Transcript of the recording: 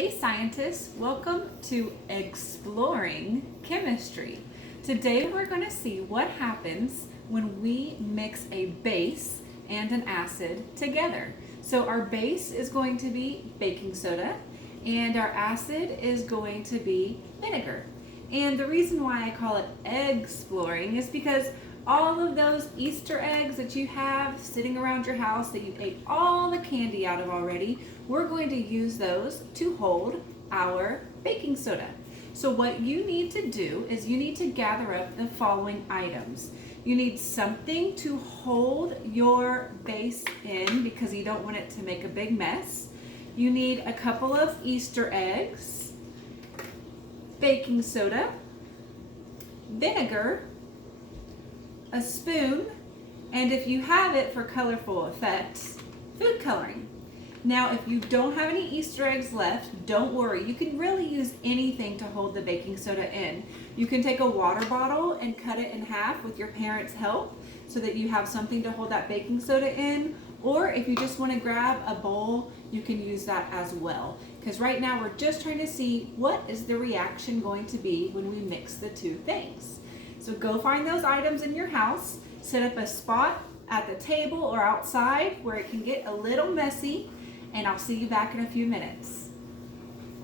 Hey scientists, welcome to Exploring Chemistry. Today we're going to see what happens when we mix a base and an acid together. So our base is going to be baking soda and our acid is going to be vinegar. And the reason why I call it egg-exploring is because all of those Easter eggs that you have sitting around your house that you ate all the candy out of already, we're going to use those to hold our baking soda. So what you need to do is you need to gather up the following items. You need something to hold your base in because you don't want it to make a big mess. You need a couple of Easter eggs, baking soda, vinegar, a spoon, and if you have it for colorful effects, food coloring. Now, if you don't have any Easter eggs left, don't worry. You can really use anything to hold the baking soda in. You can take a water bottle and cut it in half with your parents' help so that you have something to hold that baking soda in. Or if you just want to grab a bowl, you can use that as well. Because right now we're just trying to see what is the reaction going to be when we mix the two things. So go find those items in your house, set up a spot at the table or outside where it can get a little messy, and I'll see you back in a few minutes.